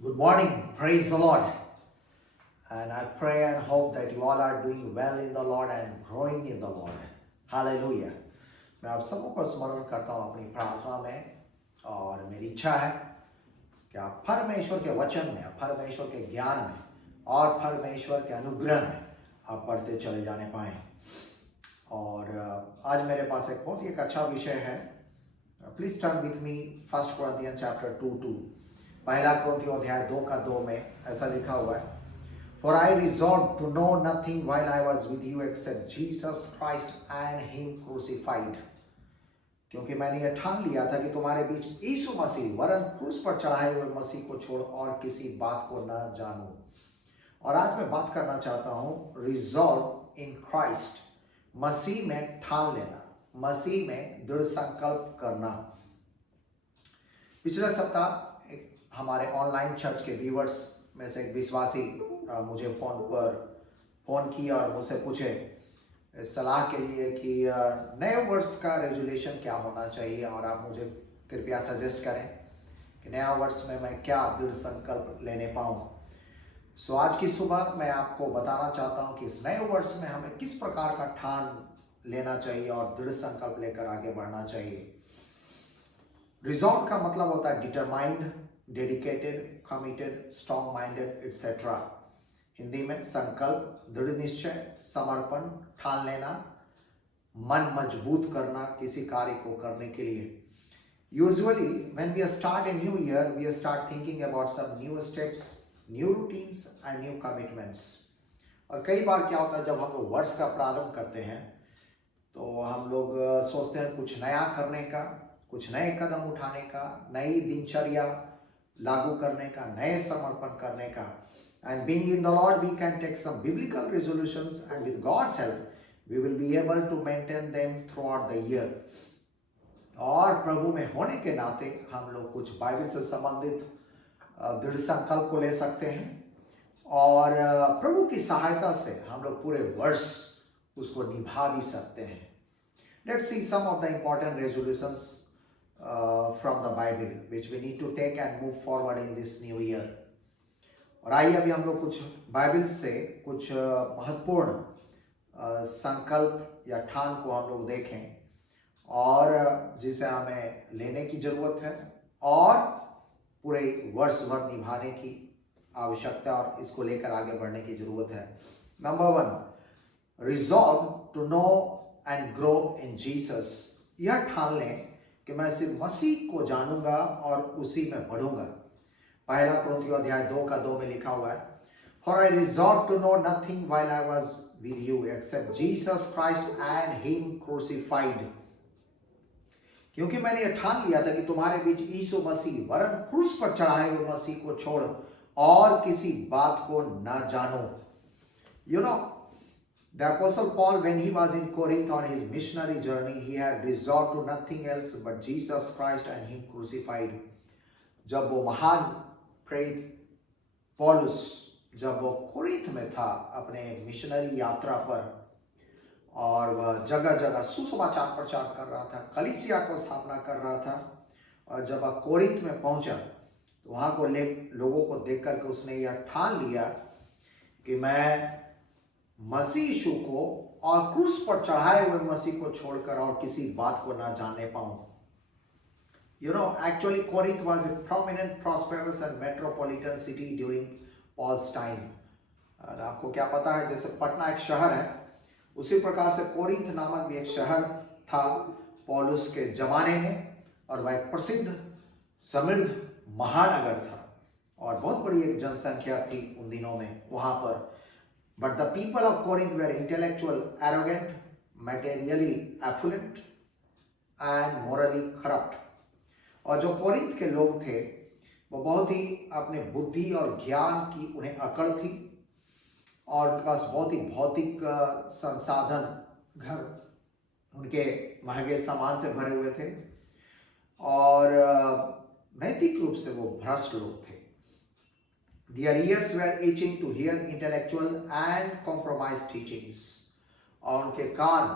Good morning, praise the Lord. And I pray and hope that you all are doing well in the Lord and growing in the Lord. Hallelujah. मैं आप सबों को स्मरण करता हूँ अपनी प्रार्थना में और मेरी इच्छा है कि आप परमेश्वर के वचन में, परमेश्वर के ज्ञान में और परमेश्वर के अनुग्रह में आप बढ़ते चले जाने पाएं। और आज मेरे पास एक बहुत ही अच्छा विषय है। Please turn with me 1 Corinthians chapter 2:2। पहला कुरिन्थियों अध्याय 2:2 में ऐसा लिखा हुआ है, For I resolved to know nothing while I was with you except Jesus Christ and Him crucified। क्योंकि मैंने यह ठान लिया था कि तुम्हारे बीच यीशु मसीह वरन क्रूस पर चढ़ाए हुए मसीह को छोड़ और किसी बात को न जानूं। और आज मैं बात करना चाहता हूं रिजॉल्व इन क्राइस्ट, मसीह में ठान लेना, मसीह में दृढ़ संकल्प करना। पिछले सप्ताह हमारे ऑनलाइन चर्च के व्यूवर्स में से एक विश्वासी मुझे फोन किया और मुझसे पूछे सलाह के लिए कि नए वर्ष का रेजोल्यूशन क्या होना चाहिए और आप मुझे कृपया सजेस्ट करें कि नया वर्ष में मैं क्या दृढ़ संकल्प लेने पाऊँ। सो आज की सुबह मैं आपको बताना चाहता हूँ कि इस नए वर्ष में हमें किस प्रकार का ठान लेना चाहिए और दृढ़ संकल्प लेकर आगे बढ़ना चाहिए। रिजॉल्व का मतलब होता है determined, dedicated, committed, strong minded etcetera. Hindi में संकल्प, दृढ़ निश्चय, समर्पण, ठान लेना, मन मजबूत करना किसी कार्य को करने के लिए। Usually when we start a new year we start thinking about some new steps, new routines and new commitments. और कई बार क्या होता है, जब हम लोग वर्ष का प्रारंभ करते हैं तो हम लोग सोचते हैं कुछ नया करने का, कुछ नए कदम उठाने का, नई दिनचर्या लागू करने का, नए समर्पण करने का। And being in the Lord, we can take some biblical resolutions, and with God's help, we will be able to maintain them throughout the year. और प्रभु में होने के नाते हम लोग कुछ बाइबल से संबंधित दृढ़ संकल्प को ले सकते हैं और प्रभु की सहायता से हम लोग पूरे वर्ष उसको निभा भी सकते हैं। Let's see some of the important resolutions from the Bible which we need to take and move forward in this new year। और आइए अभी हम लोग कुछ बाइबल से कुछ महत्वपूर्ण संकल्प या ठान को हम लोग देखें और जिसे हमें लेने की जरूरत है और पूरे वर्ष भर निभाने की आवश्यकता और इसको लेकर आगे बढ़ने की जरूरत है। Number 1, resolve to know and grow in Jesus. यह ठान लें कि मैं सिर्फ मसीह को जानूंगा और उसी में बढ़ूंगा। पहला कुरिन्थियों अध्याय 2:2 में लिखा हुआ है, For I resolved to know nothing while I was with you except Jesus Christ and Him crucified। क्योंकि मैंने यह ठान लिया था कि तुम्हारे बीच यीशु मसीह वरन क्रूस पर चढ़ाए हुए मसीह को छोड़ और किसी बात को न जानो। You know, the Apostle Paul, when he was in Corinth on his missionary journey, he had resolved to nothing else but Jesus Christ and Him crucified। जब वो महान प्रेरित पौलुस जब वो कोरिन्थ में था अपने मिशनरी यात्रा पर और वह जगह जगह सुसमाचार प्रचार कर रहा था, कलीसिया को स्थापना कर रहा था, और जब वह कोरिन्थ में पहुंचा तो वहां को लोगों को देख करके उसने यह ठान लिया कि मैं मसीह यीशु को और क्रूस पर चढ़ाए हुए मसीह को छोड़कर और किसी बात को ना जानने पाऊं। You know, actually Corinth was a prominent, prosperous and metropolitan city during Paul's time। और आपको क्या पता है, जैसे पटना एक शहर है उसी प्रकार से कोरिन्थ नामक भी एक शहर था पौलुस के जमाने में, और वह एक प्रसिद्ध समृद्ध महानगर था और बहुत बड़ी एक जनसंख्या थी उन दिनों में वहां पर। But the people of Corinth were intellectual, arrogant, materially affluent and morally corrupt। और जो कोरिन्थ के लोग थे वो बहुत ही अपने बुद्धि और ज्ञान की उन्हें अकड़ थी और उनके पास बहुत ही भौतिक संसाधन, घर उनके महंगे सामान से भरे हुए थे और नैतिक रूप से वो भ्रष्ट लोग थे। Their ears were itching to hear intellectual and compromised teachings। और उनके कान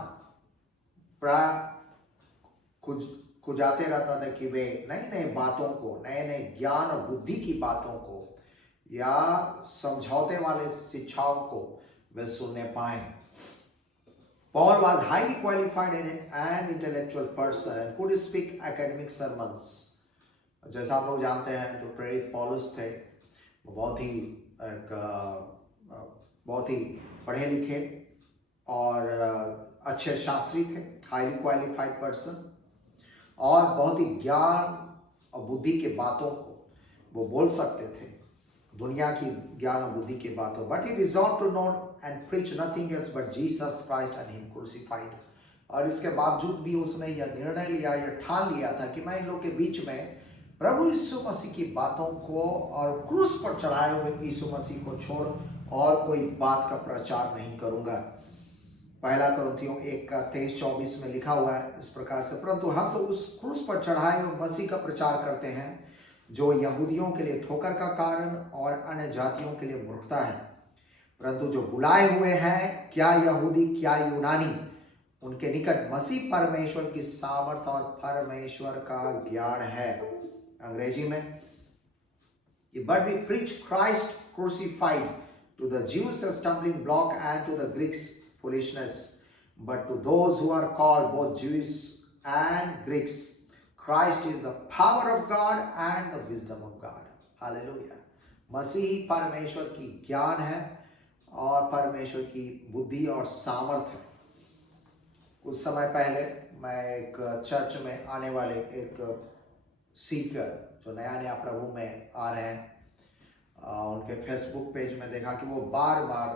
प्राय जाते रहता था कि वे नई नई बातों को, नए नए ज्ञान और बुद्धि की बातों को या समझौते वाले शिक्षाओं को वे सुनने पाए। Paul was highly qualified and intellectual person and could speak academic sermons. जैसा आप लोग जानते हैं, जो प्रेरित पौलुस थे वो बहुत ही पढ़े लिखे और अच्छे शास्त्री थे, हाईली क्वालिफाइड पर्सन, और बहुत ही ज्ञान और बुद्धि के बातों को वो बोल सकते थे, दुनिया की ज्ञान और बुद्धि की बातों। But he resolve to know and preach nothing else but Jesus Christ and him crucified. और इसके बावजूद भी उसने यह निर्णय लिया, यह ठान लिया था कि मैं इन लोग के बीच में प्रभु यीशु मसीह की बातों को और क्रूस पर चढ़ाए हुए यीशु मसीह को छोड़ और कोई बात का प्रचार नहीं करूंगा। पहला कुरिन्थियों 1:23-24 में लिखा हुआ है इस प्रकार से, परंतु हम तो उस क्रूस पर चढ़ाए हुए मसीह का प्रचार करते हैं जो यहूदियों के लिए ठोकर का कारण और अन्य जातियों के लिए मूर्खता है, परंतु जो बुलाए हुए हैं, क्या यहूदी क्या यूनानी, उनके निकट मसीह परमेश्वर की सामर्थ और परमेश्वर का ज्ञान है। अंग्रेजी में, but we preach Christ crucified, to the Jews a stumbling block and to the Greeks foolishness, but to those who are called, both Jews and Greeks, Christ is the power of God and the wisdom of God. Hallelujah. मसीह परमेश्वर की ज्ञान है और परमेश्वर की बुद्धि और सामर्थ है। कुछ समय पहले मैं एक चर्च में आने वाले एक सीकर जो नया नया प्रभु में आ रहे हैं, उनके फेसबुक पेज में देखा कि वो बार बार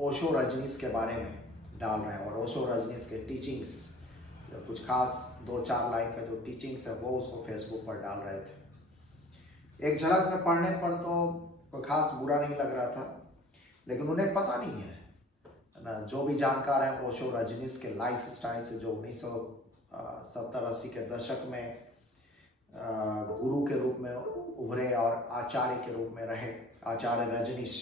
ओशो रजनीश के बारे में डाल रहे हैं, और ओशो रजनीश के टीचिंग्स, कुछ खास 2-4 लाइन का जो टीचिंग्स है वो उसको फेसबुक पर डाल रहे थे। एक झलक में पढ़ने पर तो कोई खास बुरा नहीं लग रहा था, लेकिन उन्हें पता नहीं है ना, जो भी जानकार हैं ओशो रजनीश के लाइफ स्टाइल से, जो 1970-80 के दशक में गुरु के रूप में उभरे और आचार्य के रूप में रहे, आचार्य रजनीश,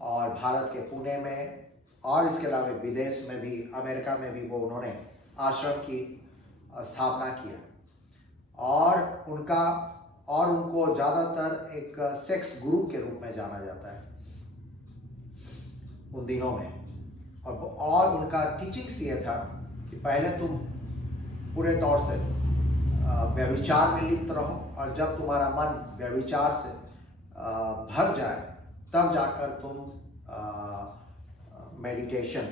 और भारत के पुणे में और इसके अलावा विदेश में भी, अमेरिका में भी वो उन्होंने आश्रम की स्थापना किया, और उनको ज़्यादातर एक सेक्स गुरु के रूप में जाना जाता है उन दिनों में। और उनका टीचिंग्स ये था कि पहले तुम पूरे तौर से व्यभिचार में लिप्त रहो, और जब तुम्हारा मन व्यभिचार से भर जाए तब जाकर तुम मेडिटेशन,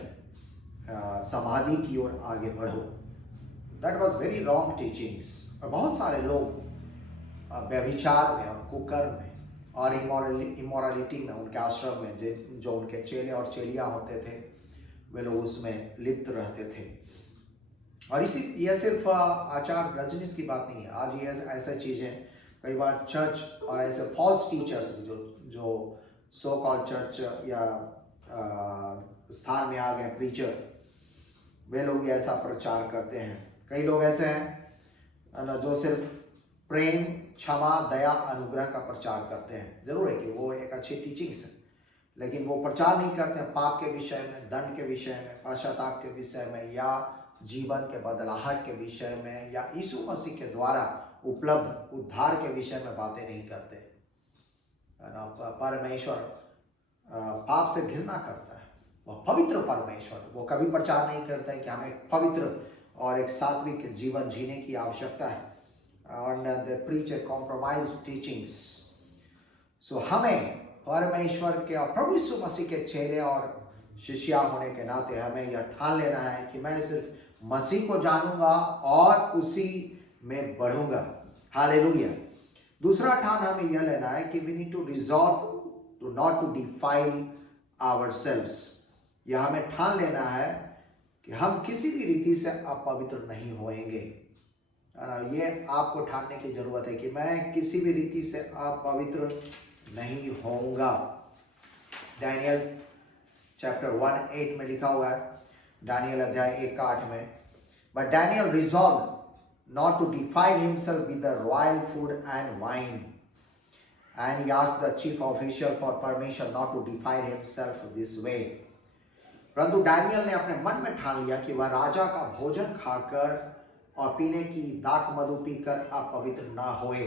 समाधि की ओर आगे बढ़ो। That was very wrong teachings. और बहुत सारे लोग व्यभिचार में और कुकर्म में और इमोरलिटी में उनके आश्रम में जो उनके चेले और चेलियां होते थे, वे लोग उसमें लिप्त रहते थे। और यह सिर्फ आचार्य रजनीश की बात नहीं है। आज ये ऐसे चीज़ें कई बार चर्च और ऐसे फॉल्स टीचर्स जो सो कॉल्ड चर्च या स्थान में आ गए प्रीचर, वे लोग ऐसा प्रचार करते हैं। कई लोग ऐसे हैं जो सिर्फ प्रेम, क्षमा, दया, अनुग्रह का प्रचार करते हैं। जरूर है कि वो एक अच्छी टीचिंग्स है, लेकिन वो प्रचार नहीं करते हैं पाप के विषय में, दंड के विषय में, पश्चाताप के विषय में, या जीवन के बदलाहट के विषय में, या यीशु मसीह के द्वारा उपलब्ध उद्धार के विषय में बातें नहीं करते। परमेश्वर पाप से घृणा करता है, वह पवित्र परमेश्वर, वो कभी प्रचार नहीं करता है कि हमें पवित्र और एक सात्विक जीवन जीने की आवश्यकता है। और दे प्रीच ए कॉम्प्रोमाइज्ड टीचिंग्स। सो हमें परमेश्वर के और प्रभु यीशु मसीह के चेले और शिष्या होने के नाते हमें यह ठान लेना है कि मैं सिर्फ मसीह को जानूंगा और उसी में बढ़ूंगा। हालेलुया। दूसरा ठान हमें यह लेना है कि we need to resolve to not to defile ourselves. यह हमें ठान लेना है कि हम किसी भी रीति से अपवित्र नहीं होएंगे। ये आपको ठानने की जरूरत है कि मैं किसी भी रीति से अपवित्र नहीं होऊंगा। दानियल चैप्टर 1:8 में लिखा हुआ है, दानियल अध्याय 1:8 में, but Daniel resolve not to defile himself with the royal food and wine, and he asked the chief official for permission not to defile himself this way. परंतु डैनियल ने अपने मन में ठान लिया कि वह राजा का भोजन खाकर और पीने की दाख मधु पीकर आप पवित्र ना होए।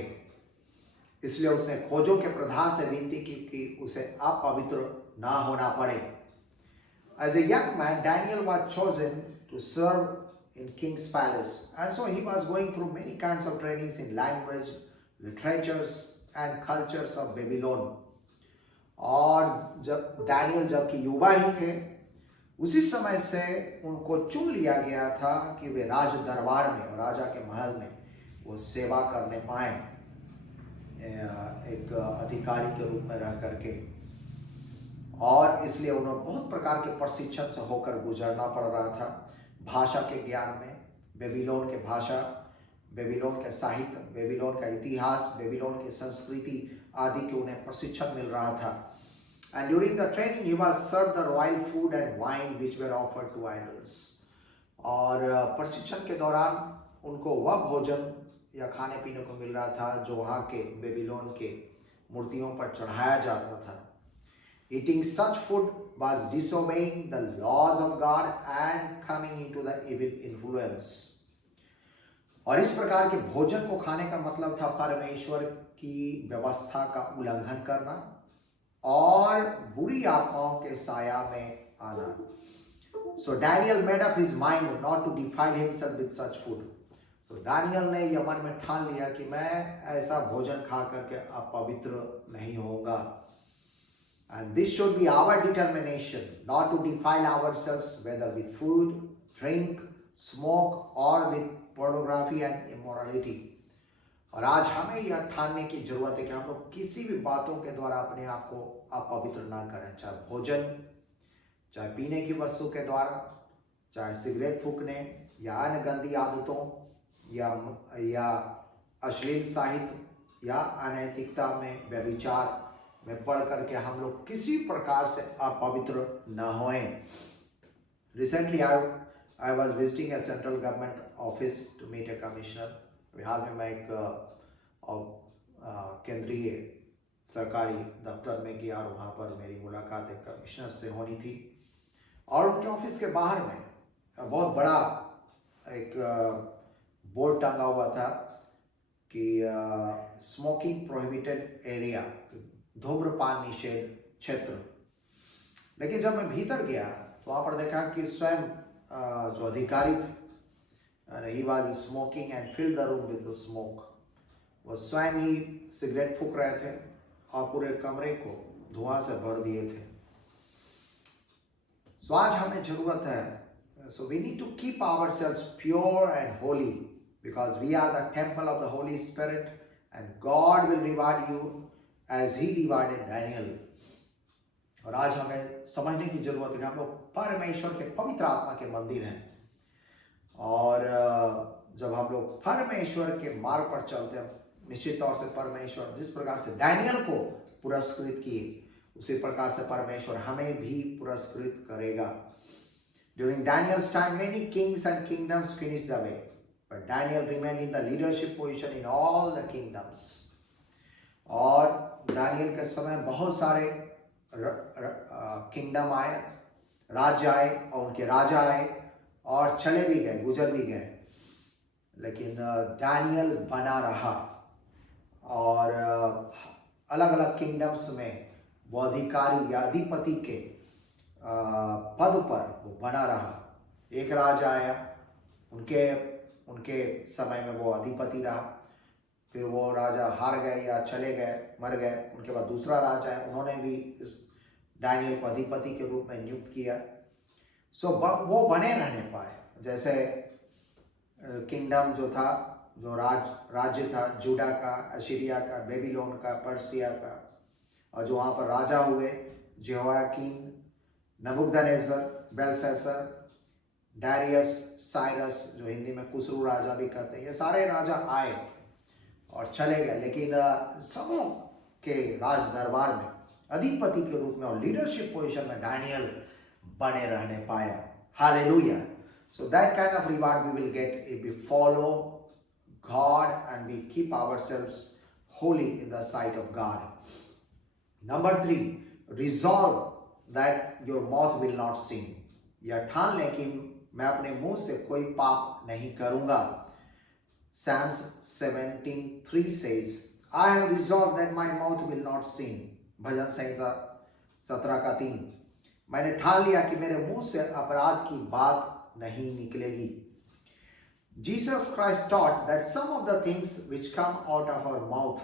इसलिए उसने खोजों के प्रधान से विनती की कि उसे अपवित्र ना होना पड़े। As a young man, Daniel was chosen to serve in king's palace, and so he was going through many kinds of trainings in language, literatures and cultures of Babylon. और जब डैनियल जबकि युवा ही थे, उसी समय से उनको चुन लिया गया था कि वे राज दरबार में और राजा के महल में वो सेवा करने पाए, एक अधिकारी के रूप में रह करके। और इसलिए उन्हें बहुत प्रकार के प्रशिक्षण से होकर गुजरना पड़ रहा था। भाषा के ज्ञान में बेबीलोन के भाषा, बेबीलोन के साहित्य, बेबीलोन का इतिहास, बेबीलोन की संस्कृति आदि के उन्हें प्रशिक्षण मिल रहा था। And during the training he was served the royal food and wine which were offered to idols. और प्रशिक्षण के दौरान उनको वह भोजन या खाने पीने को मिल रहा था जो वहाँ के बेबीलोन के मूर्तियों पर चढ़ाया जाता था। Eating such food was disobeying the laws of God and coming into the evil influence. और इस प्रकार के भोजन को खाने का मतलब था परमेश्वर की व्यवस्था का उल्लंघन करना और बुरी आत्माओं के साया में आना। So Daniel made up his mind not to defile himself with such food. So Daniel ने यह मन में ठान लिया कि मैं ऐसा भोजन खा करके अपवित्र नहीं होगा। And this should be our determination not to defile ourselves whether with food, drink, smoke or with pornography and immorality. और आज हमें यह ठानने की जरूरत है कि हम लोग किसी भी बातों के द्वारा अपने आप को अपवित्र ना करें, चाहे भोजन, चाहे पीने की वस्तु के द्वारा, चाहे सिगरेट फूकने या अन्य गंदी आदतों या अश्लील साहित्य या अनैतिकता में, व्यभिचार में पढ़ करके हम लोग किसी प्रकार से अपवित्र न होएं। Recently I was visiting a central government office to meet a commissioner. हाल में मैं एक केंद्रीय सरकारी दफ्तर में गया और वहाँ पर मेरी मुलाकात एक कमिश्नर से होनी थी। और उनके ऑफिस के बाहर में बहुत बड़ा एक बोर्ड टंगा हुआ था कि स्मोकिंग प्रोहिबिटेड एरिया, धूम्रपान निषेध क्षेत्र। लेकिन जब मैं भीतर गया तो वहाँ पर देखा कि स्वयं जो अधिकारी थे, he was smoking and filled the room with the smoke. वो स्वयं ही सिगरेट फूक रहे थे और पूरे कमरे को धुआं से भर दिए थे। So आज हमें जरूरत है, so we need to keep ourselves pure and holy because we are the temple of the Holy Spirit and God will reward you as he rewarded Daniel. और आज हमें समझने की जरूरत है कि हम लोग परमेश्वर के पवित्र आत्मा के मंदिर हैं और जब हम लोग परमेश्वर के मार्ग पर चलते हैं, निश्चित तौर से परमेश्वर जिस प्रकार से डैनियल को पुरस्कृत किए उसी प्रकार से परमेश्वर हमें भी पुरस्कृत करेगा। During Daniel's time, many kings and kingdoms finished away, but Daniel remained in the leadership position in all the kingdoms. और दानियल के समय बहुत सारे किंगडम आए, राज्य आए और उनके राजा आए और चले भी गए, गुजर भी गए, लेकिन दानियल बना रहा और अलग अलग किंगडम्स में वो अधिकारी या अधिपति के पद पर वो बना रहा। एक राजा आया, उनके समय में वो अधिपति रहा, फिर वो राजा हार गए या चले गए, मर गए, उनके बाद दूसरा राजा है, उन्होंने भी इस दानियल को अधिपति के रूप में नियुक्त किया। सो वो बने रहने पाए। जैसे किंगडम जो था, जो राज्य था जूडा का, असीरिया का, बेबीलोन का, पर्सिया का, और जो वहाँ पर राजा हुए जेहोयाकीन, नबूकदनेस्सर, बेलशस्सर, डारियस, साइरस, जो हिंदी में कुसरू राजा भी कहते हैं, ये सारे राजा आए और चले गए, लेकिन सबों के राज दरबार में अधिपति के रूप में और लीडरशिप पोजीशन में दानियल बने रहने पाया। Hallelujah. So that kind of reward we will get if we follow God and we keep ourselves holy in the sight of God. Number 3, resolve that your mouth will not sin. यह ठान लें कि मैं अपने मुंह से कोई पाप नहीं करूंगा। Psalms 17:3 says, I have resolved that my mouth will not sin. भजन संहिता 17:3, मैंने ठान लिया कि मेरे मुंह से अपराध की बात नहीं निकलेगी. Jesus Christ taught that some of the things which come out of our mouth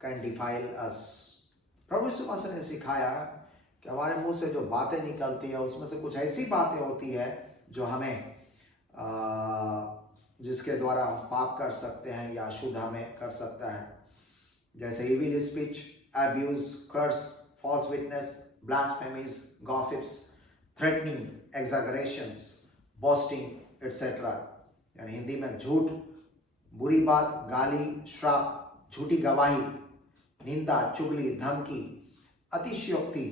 can defile us. प्रभु यीशु मसीह ने सिखाया कि हमारे मुंह से जो बातें निकलती है उसमें से कुछ ऐसी बातें होती है जो हमें जिसके द्वारा हम पाप कर सकते हैं या अशुद्ध हमें कर सकता है. जैसे evil speech, abuse, curse, false witness, blasphemies, gossips, threatening, exaggerations, boasting etcetera. यानी हिंदी में झूठ, बुरी बात, गाली, श्राप, झूठी गवाही, निंदा, चुगली, धमकी, अतिशयोक्ति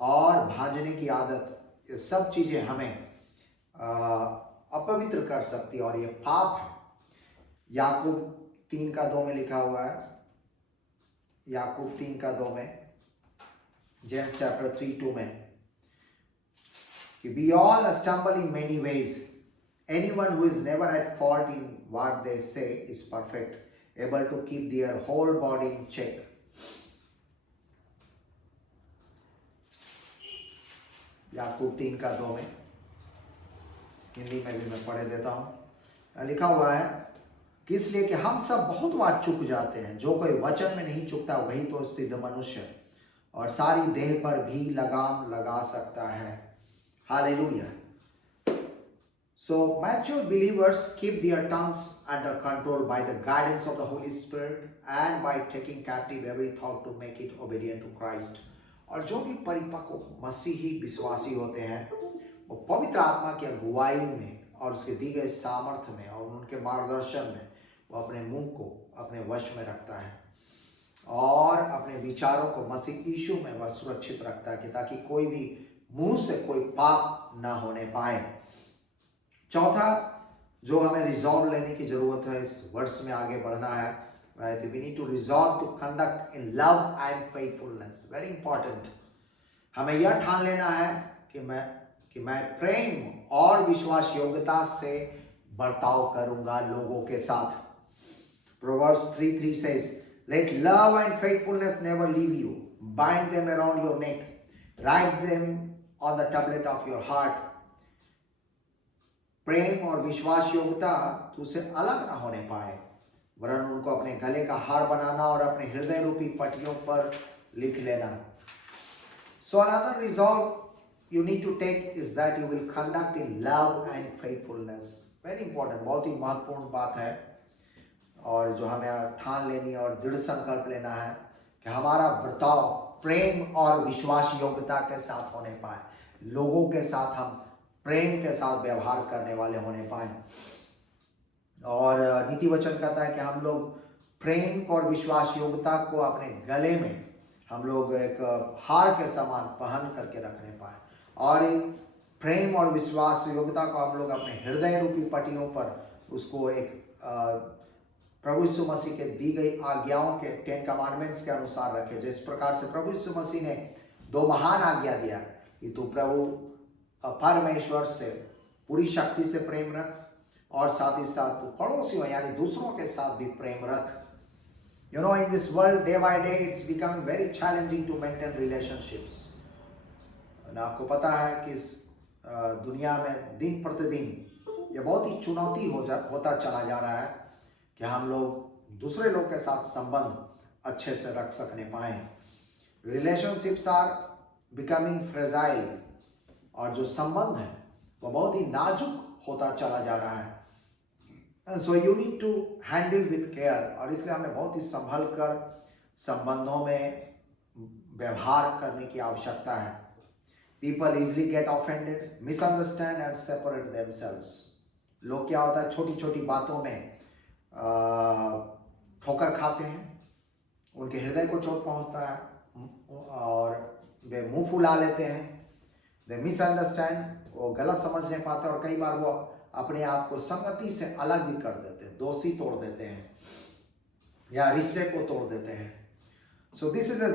और भांजने की आदत, ये सब चीजें हमें अपवित्र कर सकती है और ये पाप है. याकूब 3:2 में लिखा हुआ है, याकूब 3:2 में, जेम्स चैप्टर 3:2 में, कि we all stumble in many ways. Anyone who is never at fault in what they say is perfect, able to keep their whole body in check. याकूब 3:2 में, हिंदी में भी मैं पढ़े देता हूं. लिखा हुआ है कि इसलिए कि हम सब बहुत बार चूक जाते हैं. जो कोई वचन में नहीं चूकता वही तो सिद्ध मनुष्य और सारी देह पर भी लगाम लगा सकता है. Hallelujah. So mature believers keep their tongues under control by the guidance of the Holy Spirit and by taking captive every thought to make it obedient to Christ. और जो भी परिपक्व मसीही विश्वासी होते हैं वो पवित्र आत्मा की अगुवाई में और उसके दी गए सामर्थ्य में और उनके मार्गदर्शन में वो अपने मुंह को अपने वश में रखता है और अपने विचारों को मसीह यीशु में वह सुरक्षित रखता है कि ताकि कोई भी मुंह से कोई पाप ना होने पाए. चौथा जो हमें रिजॉल्व लेने की जरूरत है इस वर्ष में आगे बढ़ना है, we need to resolve to conduct in love and faithfulness. Very important. हमें यह ठान लेना है कि मैं प्रेम और विश्वास योग्यता से बर्ताव करूंगा लोगों के साथ. Proverbs 3:3 says, let love and faithfulness never leave you. Bind them around your neck. Write them on the tablet of your heart. प्रेम और विश्वास योग्यता तुझसे अलग ना होने पाए, वरन उनको अपने गले का हार बनाना और अपने हृदय रूपी पट्टियों पर लिख लेना. So another resolve you need to take is that you will conduct in love and faithfulness. Very important, बहुत ही महत्वपूर्ण बात है और जो हमें ठान लेनी है और दृढ़ संकल्प लेना है कि हमारा बर्ताव प्रेम और विश्वास योग्यता के साथ होने पाए. लोगों के साथ हम प्रेम के साथ व्यवहार करने वाले होने पाए. और नीति वचन कहता है कि हम लोग प्रेम और विश्वास योग्यता को अपने गले में हम लोग एक हार के समान पहन करके रखने पाए और प्रेम और विश्वास योग्यता को हम लोग अपने हृदय रूपी पट्टियों पर उसको एक प्रभु यीशु मसीह के दी गई आज्ञाओं के 10 कमांडमेंट्स के अनुसार रखे. जिस प्रकार से प्रभु यीशु मसीह ने 2 महान आज्ञा दिया कि तू प्रभु परमेश्वर से पूरी शक्ति से प्रेम रख और साथ ही साथ तू पड़ोसियों यानी दूसरों के साथ भी प्रेम रख. You know, in this world, day by day, it's becoming very challenging to maintain relationships. आपको पता है कि इस दुनिया में दिन प्रतिदिन ये बहुत ही चुनौती होता चला जा रहा है कि हम लोग दूसरे लोग के साथ संबंध अच्छे से रख सकने पाए. Relationships are becoming fragile और जो संबंध है वो बहुत ही नाजुक होता चला जा रहा है. So you need to handle with care और इसलिए हमें बहुत ही संभल कर संबंधों में व्यवहार करने की आवश्यकता है. People easily get offended, misunderstand and separate themselves. लोग क्या होता है छोटी छोटी बातों में ठोकर खाते हैं, उनके हृदय को चोट पहुंचता है और वे मुंह फुला लेते हैं. They misunderstand, वो गलत समझ नहीं पाते और कई बार वो अपने आप को संगति से अलग भी कर देते हैं, दोस्ती तोड़ देते हैं या रिश्ते को तोड़ देते हैं. So this is a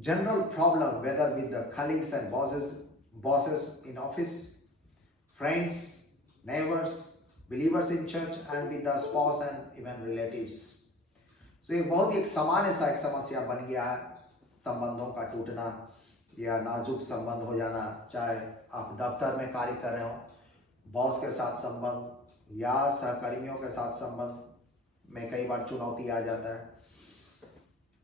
general problem whether with the colleagues and bosses in office, friends, neighbors, believers in church and with the spouse and even relatives. So ये बहुत ही एक सामान्य सा एक समस्या बन गया है, संबंधों का टूटना या नाजुक संबंध हो जाना। चाहे आप दफ्तर में कार्य कर रहे हो, बॉस के साथ संबंध या सहकर्मियों के साथ संबंध में कई बार चुनौती आ जाता है,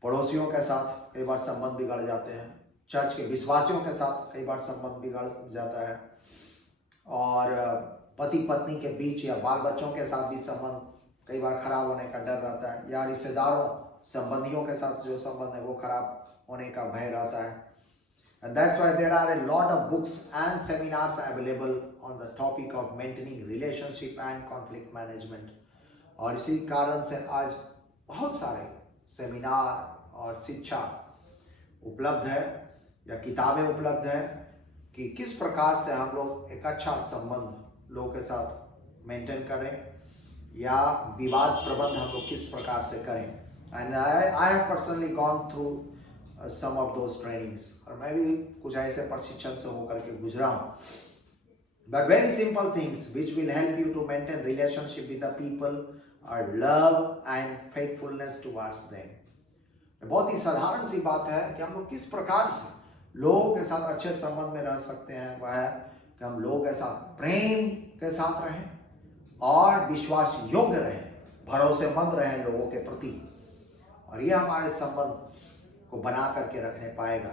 पड़ोसियों के साथ कई बार संबंध बिगड़ जाते हैं, चर्च के विश्वासियों के साथ कई बार संबंध बिगड़ जाता है, और पति पत्नी के बीच या बाल बच्चों के साथ भी संबंध कई बार खराब होने का डर रहता है, या रिश्तेदारों संबंधियों के साथ जो संबंध है वो खराब होने का भय रहता है। And that's why there are a lot of books and seminars available on the topic of maintaining relationship and conflict management. और इसी कारण से आज बहुत सारे सेमिनार और शिक्षा उपलब्ध है या किताबें उपलब्ध है कि किस प्रकार से हम लोग एक अच्छा संबंध लोगों के साथ मेंटेन करें या विवाद प्रबंध हम लोग किस प्रकार से करें। And I have personally gone through some of those trainings, और मैं भी कुछ ऐसे प्रशिक्षण से होकर के गुजरा हूँ। But very simple things which will help you to maintain relationship with the people are love and faithfulness towards them. बहुत ही साधारण सी बात है कि हम लोग किस प्रकार से लोगों के साथ अच्छे संबंध में रह सकते हैं। वह है कि हम लोगों के साथ प्रेम के साथ रहें और विश्वास योग्य रहें, भरोसेमंद रहें लोगों के प्रति, और ये हमारे संबंध को बना करके रखने पाएगा।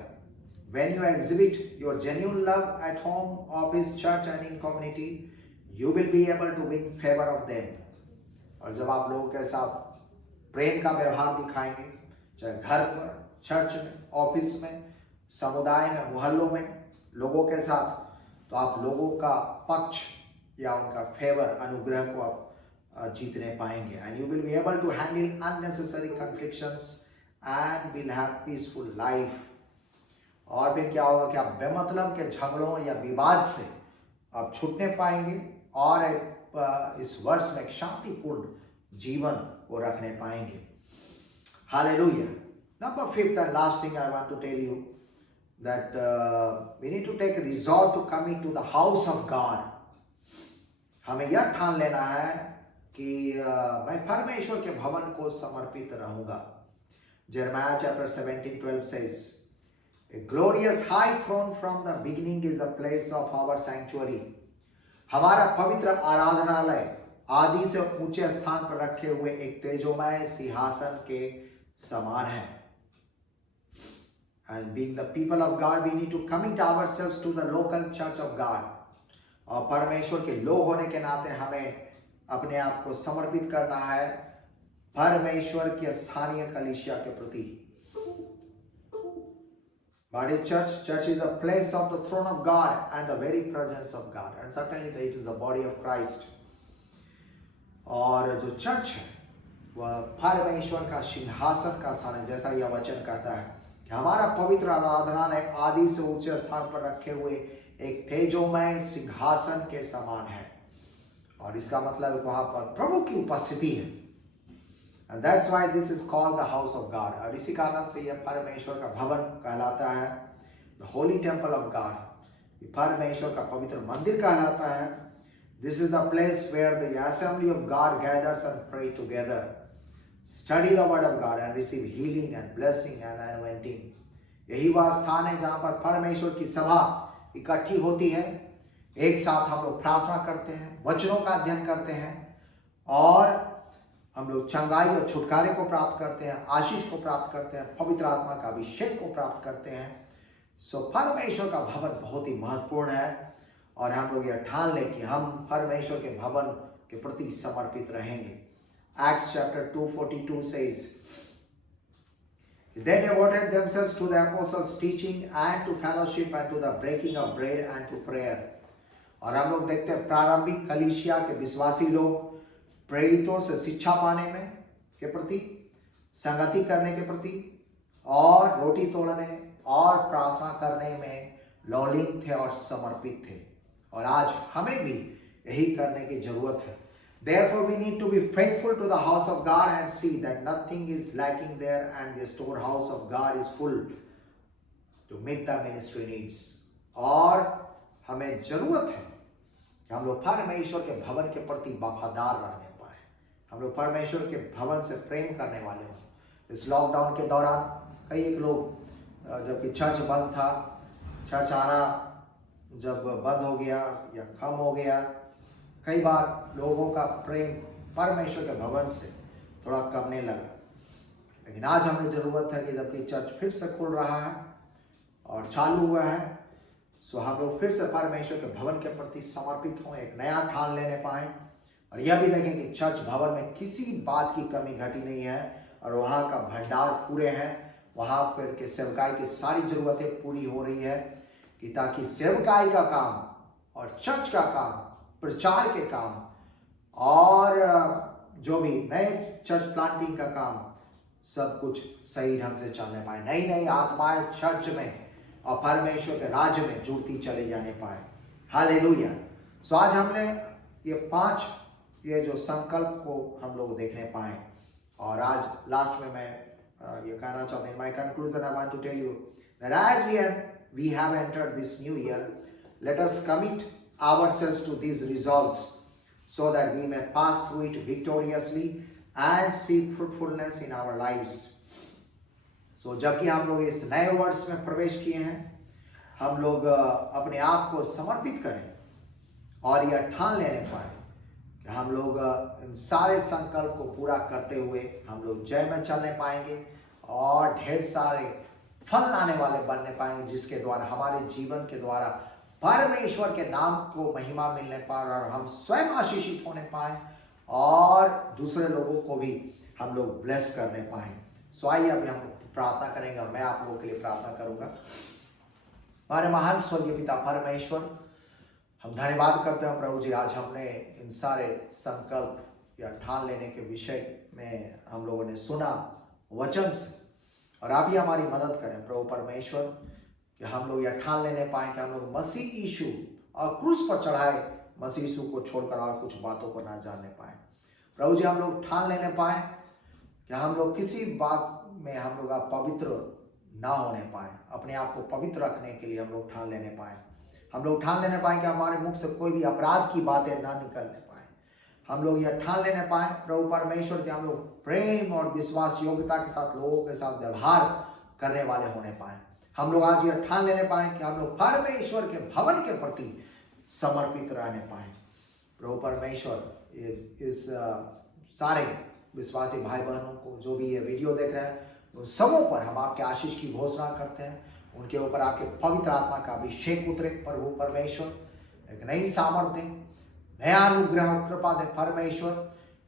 When you exhibit your genuine love at home, office, church and in community, you will be able to win favor of them. और जब आप लोगों के साथ प्रेम का व्यवहार दिखाएंगे, चाहे घर पर, चर्च में, ऑफिस में, समुदाय में, मोहल्लों में लोगों के साथ, तो आप लोगों का पक्ष या उनका फेवर, अनुग्रह को आप जीतने पाएंगे। And you will be able to handle unnecessary conflicts and will have peaceful life. और फिर क्या होगा कि आप बेमतलब के झगड़ों या विवाद से आप छूटने पाएंगे और इस वर्ष में एक शांतिपूर्ण जीवन को रखने पाएंगे। Hallelujah. Number 5th and last thing I want to tell you that we need to take a resolve to commit to the house of God. हमें यह ठान लेना है कि मैं परमेश्वर के भवन को समर्पित रहूंगा। Jeremiah chapter 17:12 says, "A glorious high throne from the beginning is the place of our sanctuary." हमारा पवित्र आराधनालय आदि से ऊंचे स्थान पर रखे हुए एक तेजोमय सिंहासन के समान है। And being the people of God, we need to commit ourselves to the local church of God. और परमेश्वर के लोग होने के नाते हमें अपने आप को समर्पित करना है परमेश्वर की स्थानीय कलीसिया के प्रति। What is church? Church is the place of the throne of God and the very presence of God, and certainly it is the body of Christ. और जो चर्च है वह परमेश्वर का सिंहासन का स्थान है, जैसा यह वचन कहता है कि हमारा पवित्र आराधनालय आदि से ऊंचे स्थान पर रखे हुए एक तेजोमय सिंहासन के समान है। और इसका मतलब वहां पर प्रभु की उपस्थिति है। And that's why this is called the house of God. और इसी कारण से यह परमेश्वर का भवन कहलाता है, the holy temple of God. ये परमेश्वर का पवित्र मंदिर कहलाता है। This is the place where the assembly of God gathers and pray together, study the word of God and receive healing and blessing and anointing. यही वह स्थान है जहाँ पर परमेश्वर की सभा इकट्ठी होती है, एक साथ हम लोग प्रार्थना करते हैं, वचनों का अध्ययन करते हैं और हम लोग चंगाई और छुटकारे को प्राप्त करते हैं, आशीष को प्राप्त करते हैं, पवित्र आत्मा का अभिषेक को प्राप्त करते हैं। सो परमेश्वर का भवन बहुत ही महत्वपूर्ण है और हम लोग यह ठान लें कि हम परमेश्वर के भवन के प्रति समर्पित रहेंगे। Acts chapter 2:42 says, "They devoted themselves to the apostles' teaching and to fellowship and to the breaking of bread and to prayer." और हम लोग देखते हैं प्रारंभिक कलीसिया के विश्वासी लोग प्रेरितों से शिक्षा पाने में के प्रति, संगति करने के प्रति और रोटी तोड़ने और प्रार्थना करने में लौलीन थे और समर्पित थे। और आज हमें भी यही करने की जरूरत है। Therefore we need to be faithful to the house of God and see that nothing is lacking there and the storehouse of God is full to meet the ministry needs. और हमें जरूरत है कि कि हम लोग परमेश्वर के भवन के प्रति वफादार रहने पाए, हम लोग परमेश्वर के भवन से प्रेम करने वाले हों। इस लॉकडाउन के दौरान कई एक लोग जबकि चर्च बंद था, चर्च आना जब बंद हो गया या कम हो गया, कई बार लोगों का प्रेम परमेश्वर के भवन से थोड़ा कमने लगा। लेकिन आज हमें ज़रूरत है कि जबकि चर्च फिर से खुल रहा है और चालू हुआ है, सो हम लोग फिर से परमेश्वर के भवन के प्रति समर्पित हों, एक नया ठान लेने पाएँ और यह भी देखें कि चर्च भवन में किसी बात की कमी घटी नहीं है और वहाँ का भंडार पूरे हैं, वहाँ पर के सेवकाई की सारी ज़रूरतें पूरी हो रही है कि ताकि सेवकाई का काम और चर्च का काम, प्रचार के काम और जो भी नए चर्च प्लांटिंग का काम सब कुछ सही ढंग से चलने पाए, नई नई आत्माएं चर्च में और परमेश्वर के राज्य में जुड़ती चले जाने पाए। हालेलुया। सो आज हमने ये 5 जो संकल्प को हम लोग देखने पाए और आज लास्ट में मैं ये कहना चाहता हूँ, my conclusion I want to tell you that as we have entered this new year, let us commit ourselves to these resolves so that we may pass through it victoriously and see fruitfulness in our lives. So जबकि हम लोग इस नए वर्ष में प्रवेश किए हैं, हम लोग अपने आप को समर्पित करें और यह ठान लेने पाए कि हम लोग इन सारे संकल्प को पूरा करते हुए हम लोग जय में चलने पाएंगे और ढेर सारे फल लाने वाले बनने पाएंगे, जिसके द्वारा हमारे जीवन के द्वारा परमेश्वर के नाम को महिमा मिलने पाए और हम स्वयं आशीषित होने पाए और दूसरे लोगों को भी हम लोग ब्लेस करने पाए। सो आइए अभी हम प्रार्थना करेंगे और मैं आप लोगों के लिए प्रार्थना करूंगा। हमारे महान स्वर्गीय पिता परमेश्वर, हम धन्यवाद करते हैं प्रभु जी, आज हमने इन सारे संकल्प या ठान लेने के विषय में हम लोगों ने सुना वचन से, और आप ही हमारी मदद करें प्रभु परमेश्वर कि हम लोग यह ठान लेने पाए कि हम लोग मसीह यीशु और क्रूस पर चढ़ाए मसीह यीशु को छोड़कर और कुछ बातों को ना जानने पाए। प्रभु जी हम लोग ठान लेने पाए कि हम लोग किसी बात में हम लोग पवित्र ना होने पाए, अपने आप को पवित्र रखने के लिए हम लोग ठान लेने पाए। हम लोग ठान लेने पाए कि हमारे मुख से कोई भी अपराध की बातें ना निकलने पाए। हम लोग यह ठान लेने पाए प्रभु परमेश्वर कि हम लोग प्रेम और विश्वास योग्यता के साथ लोगों के साथ व्यवहार करने वाले होने पाए। हम लोग आज यह ठान लेने पाए कि हम लोग परमेश्वर के भवन के प्रति समर्पित रहने पाए। प्रभु परमेश्वर इस सारे विश्वासी भाई बहनों को जो भी ये वीडियो देख रहे हैं उन सबों पर हम आपके आशीष की घोषणा करते हैं। उनके ऊपर आपके पवित्र आत्मा का अभिषेक उतरे प्रभु परमेश्वर, एक नई सामर्थ्य दें, नया अनुग्रह और कृपा दे परमेश्वर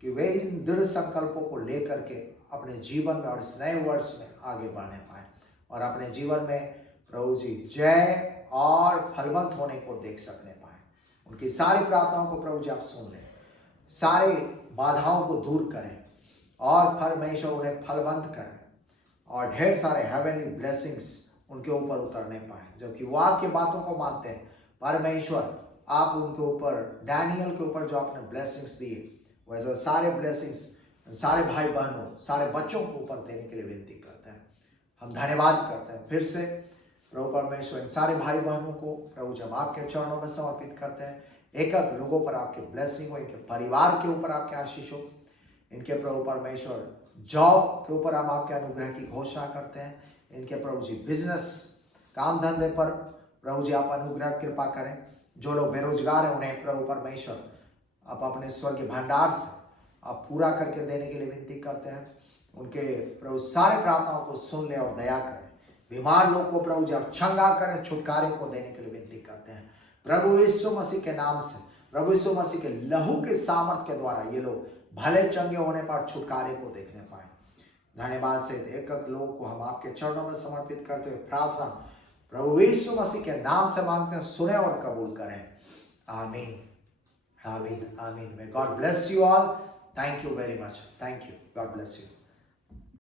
कि वे इन दृढ़ संकल्पों को लेकर के अपने जीवन में और इस नए वर्ष में आगे बढ़ने पाए और अपने जीवन में प्रभु जी जय और फलवंत होने को देख सकने पाए। उनकी सारी प्रार्थनाओं को प्रभु जी आप सुन लें, सारे बाधाओं को दूर करें और परमेश्वर उन्हें फलवंत करें और ढेर सारे हेवनली ब्लेसिंग्स उनके ऊपर उतरने पाए। जबकि वो आपके बातों को मानते हैं परमेश्वर, आप उनके ऊपर डैनियल के ऊपर जो आपने ब्लेसिंग्स दिए वैसे सारे ब्लेसिंग्स सारे भाई बहनों सारे बच्चों के ऊपर देने के लिए विनती करते हैं। हम धन्यवाद करते हैं फिर से प्रभु परमेश्वर, इन सारे भाई बहनों को प्रभु जब आपके चरणों में समर्पित करते हैं, एक एक लोगों पर आपके ब्लेसिंग हो, इनके परिवार के ऊपर आपके आशीष हो, इनके प्रभु परमेश्वर जॉब के ऊपर हम आपके अनुग्रह की घोषणा करते हैं। इनके प्रभु जी बिजनेस काम धंधे पर प्रभु जी आप अनुग्रह कृपा करें। जो लोग बेरोजगार हैं उन्हें प्रभु परमेश्वर आप अपने स्वर्गीय भंडार से आप पूरा करके देने के लिए विनती करते हैं। उनके प्रभु सारे प्रार्थनाओं को सुन ले और दया करें। बीमार लोग को प्रभु जी आप चंगा करें, छुटकारे को देने के लिए विनती करते हैं प्रभु यीशु मसीह के नाम से। प्रभु यीशु मसीह के लहू के सामर्थ के द्वारा ये लोग भले चंगे होने पर छुटकारे को देखने पाए। धन्यवाद से एक एक लोग को हम आपके चरणों में समर्पित करते हुए प्रार्थना प्रभु यीशु मसीह के नाम से मांगते हैं, सुने और कबूल करें। आमीन आमीन आमीन। May God bless you all. Thank you very much. Thank you. God bless you.